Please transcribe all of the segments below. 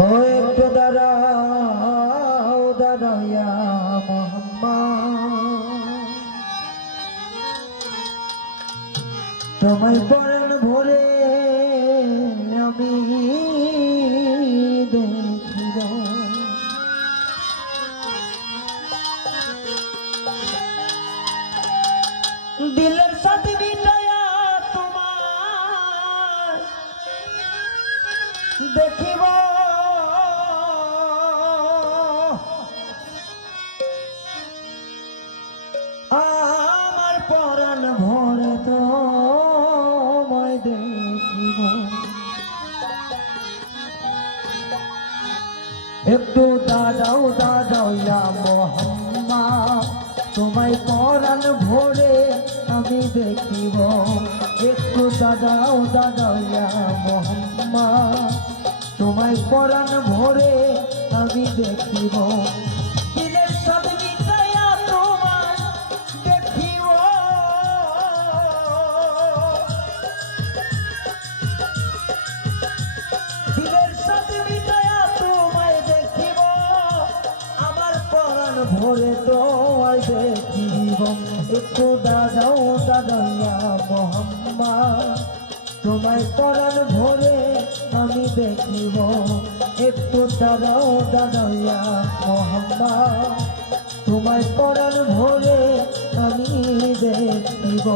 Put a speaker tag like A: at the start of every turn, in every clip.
A: ও একটু দাঁড়াও দাঁড়াইয়া মোহাম্মদ তোমায় পরাণ ভরে মোহাম্মা তোমায় পরাণ ভোরে আমি দেখিব। একটু দাদাও দাদাইয়া ইয়া মোহাম্মা তোমায় পরাণ ভোরে আমি দেখিব। একটু দাদাও দাদাইয়া, মোহাম্মা, তোমায় করার ভোরে আমি দেখিব। একটু দাদাও দাদাইয়া, মোহাম্মা, তোমায় করার ভোরে আমি দেখিব।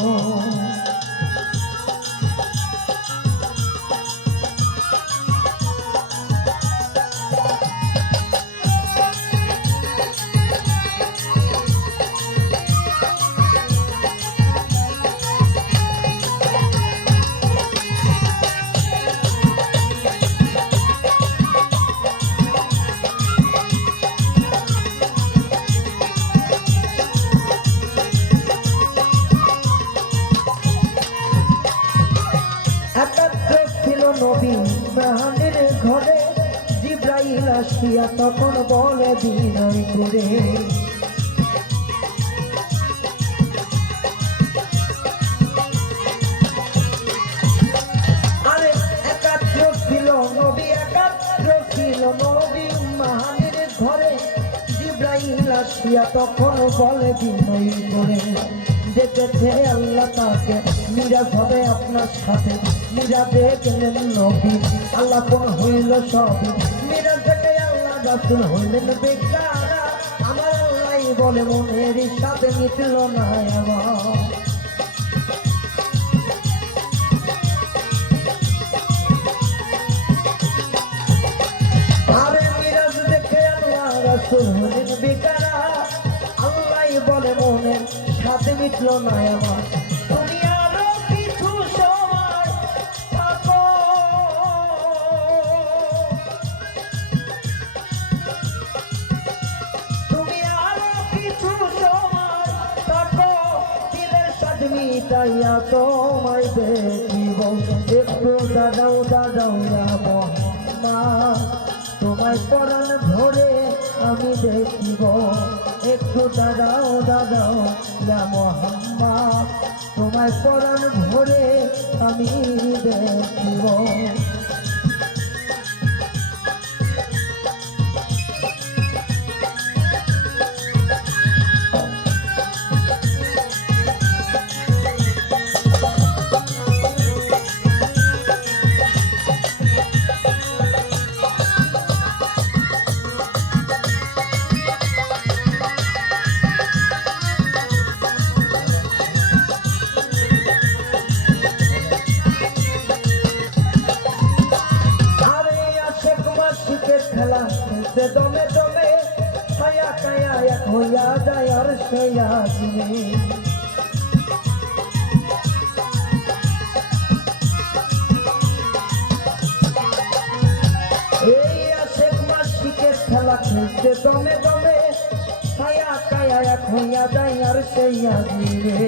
A: নবী ইব্রাহিমের ঘরে জিব্রাইল আসিয়া তখন বলে বিনয় করে আসিয়া তখন বলে বিনয় করে দেখেছে আল্লাহ তাকে। মিরাজ হবে আপনার সাথে। মিরাজে গেলেন নবী। আল্লাহ কোন হইল সবই। মিরাজ থেকে আল্লাহ রাসুল হইলেন বেকারা আমার আল্লাহ বলে মনের সাথে মিটল না আমার আল্লাহ বলে সাথে মিটলো না মিটাইয়া তোমায় দেখিব। একটু দাদাও দাদাও মা। তোমায় পরাণ ভরে আমি দেখিব। একটু দাদাও দাদাও মহাম্মা তোমায় পরাণ ভরে আমি দেখিব। হইয়া যায় আর সেয়া দিনে এই আশেক মাসিকে খেলা খেলতে দমে দমে ছায়া কায়া এক হইয়া যায় আর সেইয়া দিনে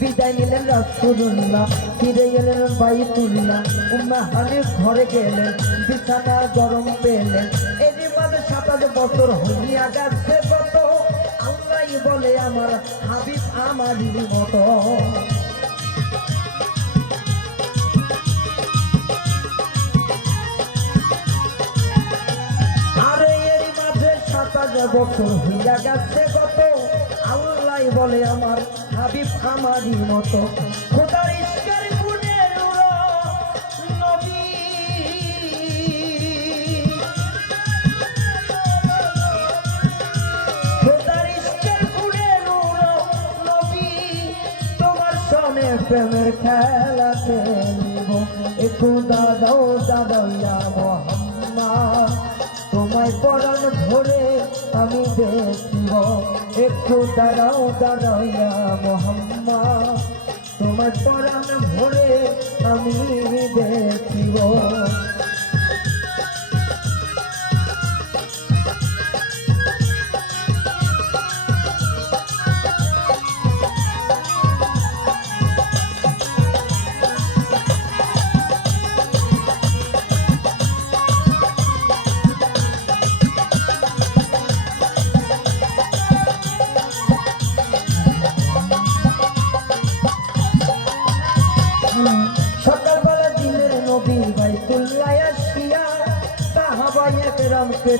A: বিদায় নিলেন রাসুল্লাহ ফিরে এলেন বাইতুল্লাহ উম্মা হানির ঘরে গেলেন বিছানা গরম পেলেন। এরই মাঝে সাতাশ বছর হইয়া গেছে। নাই বলে আমার হাবিব আমার মতো। আরে এই মাঝে সাতাশ বছর হইয়া গেছে কত আল্লাহ বলে আমার হাবিব আমারই মতো। খোদার প্রেমের খেলা খেলিব। একটু দাদাও দাদাইয়া মোহাম্মদ তোমায় পরাণ ভরে আমি দেখিব। একটু দাদাও দাদাইয়া মোহাম্মদ তোমার পরাণ ভরে আমি দেখিব।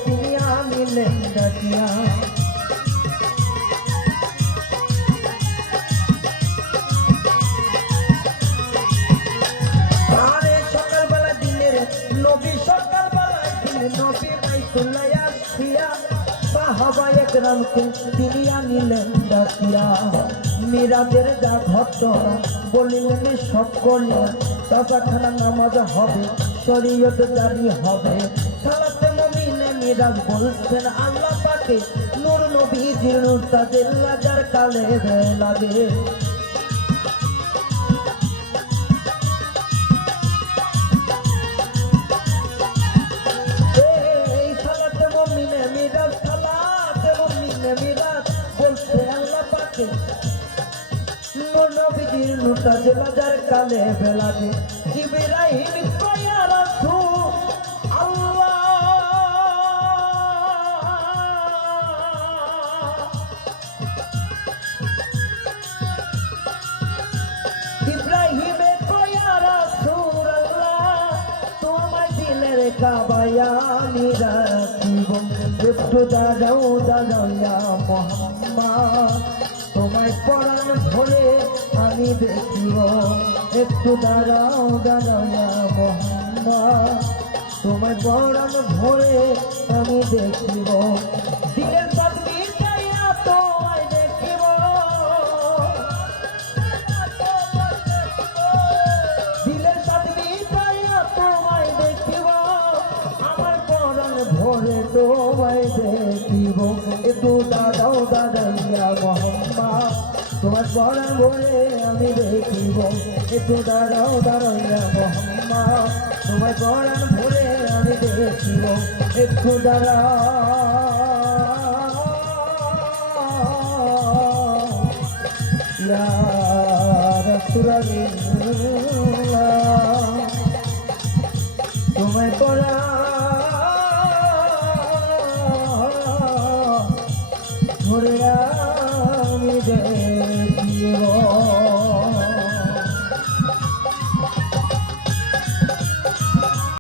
A: তিনি আনিলেন ডাকিয়া আরে সকালবেলা দিনের নবী, সকালবেলা দিনের নবী বাইতুল্লাহ আসিয়া সাহাবাই একরামকে তিনি আনিলেন ডাকিয়া মিরাজের যা ঘটনা বলিলেন সকলে ততখানা নামাজ হবে, শরীয়ত জারি হবে। সালাতে বলছেন আল্লাহ পাকে। নূর নবীজির নূর তাদের লাজার কালে লাগে। এই সালাতে মমিনে মিরাজ, সালাতে মমিনে দিলের কাবায়ানি রাখিব। একটু দাঁড়াও, দাঁড়াইয়া মহাম্মা। তোমায় পরাণ ভরে আমি দেখিব। একটু দাঁড়াও, দাঁড়াইয়া মহাম্মা। তোমায় পরাণ ভরে আমি দেখিব। দিলের করে একটু দাদাও দাদাইয়া মহম্মা। তোমার পড়া বলে আমি দেখিব। একটু দাদাও দাদাইয়া মহম্মা। তোমার পড়া বলে আমি দেখিব। একটু দাদা ইয়া রাসূলুল্লাহ। তোমার পড়া it.